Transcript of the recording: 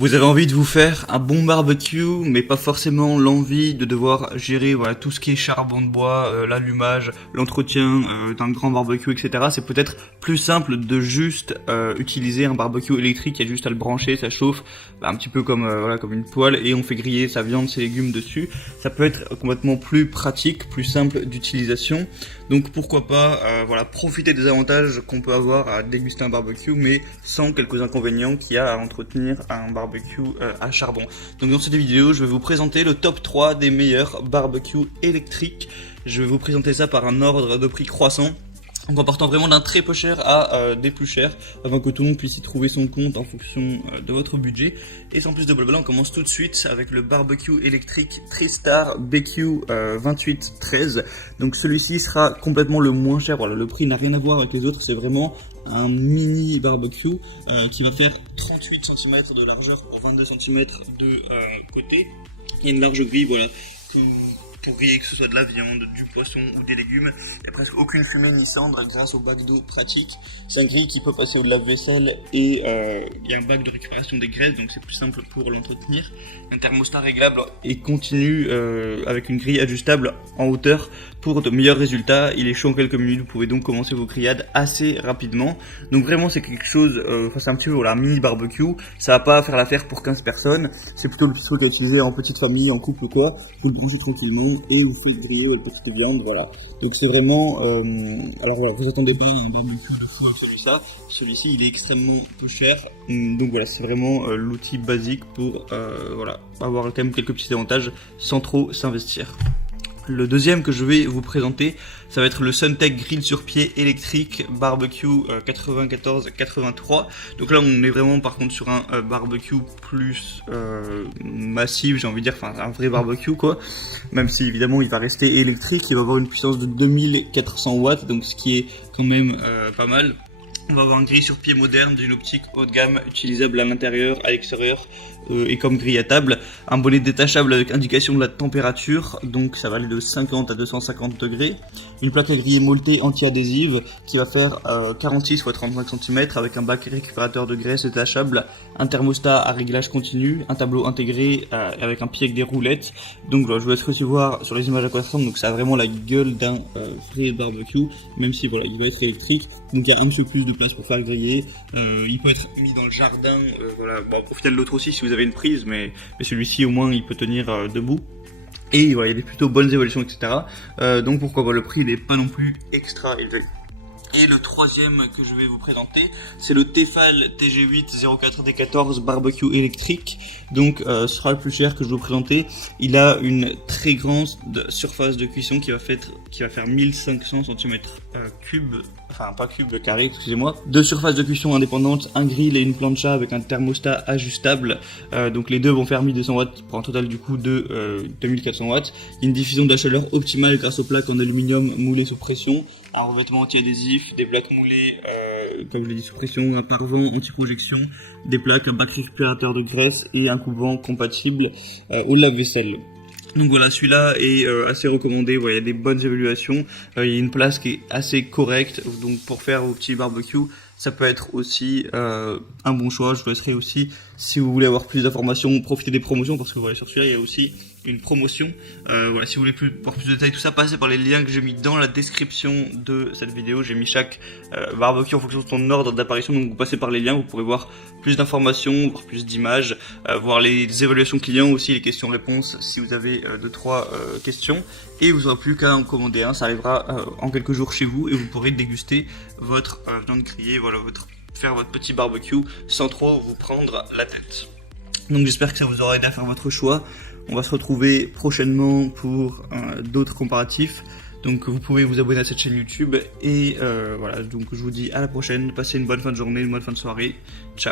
Vous avez envie de vous faire un bon barbecue, mais pas forcément l'envie de devoir gérer tout ce qui est charbon de bois, l'allumage, l'entretien d'un grand barbecue, etc. C'est peut-être plus simple de juste utiliser un barbecue électrique. Il y a juste à le brancher, ça chauffe, un petit peu comme comme une poêle, et on fait griller sa viande, ses légumes dessus. Ça peut être complètement plus pratique, plus simple d'utilisation. Donc pourquoi pas profiter des avantages qu'on peut avoir à déguster un barbecue, mais sans quelques inconvénients qu'il y a à entretenir un barbecue à charbon. Donc dans cette vidéo, je vais vous présenter le top 3 des meilleurs barbecues électriques. Je vais vous présenter ça par un ordre de prix croissant. Donc en partant vraiment d'un très peu cher à des plus chers, afin que tout le monde puisse y trouver son compte en fonction de votre budget. Et sans plus de blabla, on commence tout de suite avec le barbecue électrique TriStar BQ 2813. Donc celui-ci sera complètement le moins cher. Voilà, le prix n'a rien à voir avec les autres, c'est vraiment un mini barbecue qui va faire 38 cm de largeur pour 22 cm de côté. Il y a une large grille, voilà, pour griller, que ce soit de la viande, du poisson ou des légumes. Il n'y a presque aucune fumée ni cendre grâce au bac d'eau pratique. C'est un grill qui peut passer au lave-vaisselle et il y a un bac de récupération des graisses, donc c'est plus simple pour l'entretenir. Un thermostat réglable et continu avec une grille ajustable en hauteur pour de meilleurs résultats. Il est chaud en quelques minutes, vous pouvez donc commencer vos grillades assez rapidement. Donc vraiment c'est quelque chose, c'est un petit peu un mini barbecue. Ça va pas faire l'affaire pour 15 personnes, c'est plutôt le truc à utiliser en petite famille, en couple ou quoi. Vous le branchez tranquillement et vous faites griller votre petite viande, voilà. Donc c'est vraiment, alors voilà, vous attendez pas un barbecue de fou comme celui-ci il est extrêmement peu cher. Donc voilà, c'est vraiment l'outil basique pour avoir quand même quelques petits avantages sans trop s'investir. Le deuxième que je vais vous présenter, ça va être le Suntech Grill sur pied électrique barbecue 94-83. Donc là on est vraiment par contre sur un barbecue plus massif, j'ai envie de dire, enfin un vrai barbecue quoi. Même si évidemment il va rester électrique, il va avoir une puissance de 2400 watts, donc ce qui est quand même pas mal. On va avoir un grill sur pied moderne d'une optique haut de gamme, utilisable à l'intérieur, à l'extérieur et comme grille à table. Un bonnet détachable avec indication de la température, donc ça va aller de 50 à 250 degrés. Une plaque à griller moultée anti-adhésive qui va faire 46 x 35 cm avec un bac récupérateur de graisse détachable, un thermostat à réglage continu, un tableau intégré avec un pied avec des roulettes. Donc je vous laisse aussi voir sur les images à quoi ça ressemble. Donc ça a vraiment la gueule d'un vrai barbecue, même si il va être électrique. Donc il y a un petit peu plus de place pour faire griller. Il peut être mis dans le jardin, au final l'autre aussi si vous avez une prise, mais celui-ci au moins il peut tenir debout. Et il y a des plutôt bonnes évolutions, etc. Donc pourquoi pas, le prix n'est pas non plus extra élevé. Et le troisième que je vais vous présenter, c'est le Tefal TG8 04D14 barbecue électrique. Donc ce sera le plus cher que je vais vous présenter. Il a une très grande surface de cuisson qui va faire 1500 cm3, enfin pas cubes, carré, excusez-moi. Deux surfaces de cuisson indépendantes, un grill et une plancha avec un thermostat ajustable. Donc les deux vont faire 1200 watts pour un total du coup de 2400 watts. Il y a une diffusion de la chaleur optimale grâce aux plaques en aluminium moulées sous pression, un revêtement anti-adhésif, des plaques moulées, comme je l'ai dit, sous pression, un pare-vent anti-projection, des plaques, un bac récupérateur de graisse et un coupe-vent compatible au lave-vaisselle. Donc voilà, celui-là est assez recommandé, il y a des bonnes évaluations, il y a une place qui est assez correcte, donc pour faire vos petits barbecues, ça peut être aussi un bon choix. Je vous laisserai aussi, si vous voulez avoir plus d'informations, profiter des promotions, parce que sur celui-là il y a aussi une promotion. Si vous voulez avoir plus de détails, tout ça, passez par les liens que j'ai mis dans la description de cette vidéo. J'ai mis chaque barbecue en fonction de son ordre d'apparition, donc vous passez par les liens, vous pourrez voir plus d'informations, voir plus d'images, voir les évaluations clients aussi, les questions-réponses si vous avez 2-3 questions. Et vous n'aurez plus qu'à en commander un, ça arrivera en quelques jours chez vous et vous pourrez déguster votre viande grillée, faire votre petit barbecue sans trop vous prendre la tête. Donc j'espère que ça vous aura aidé à faire votre choix. On va se retrouver prochainement pour d'autres comparatifs. Donc vous pouvez vous abonner à cette chaîne YouTube et donc je vous dis à la prochaine. Passez une bonne fin de journée, une bonne fin de soirée. Ciao.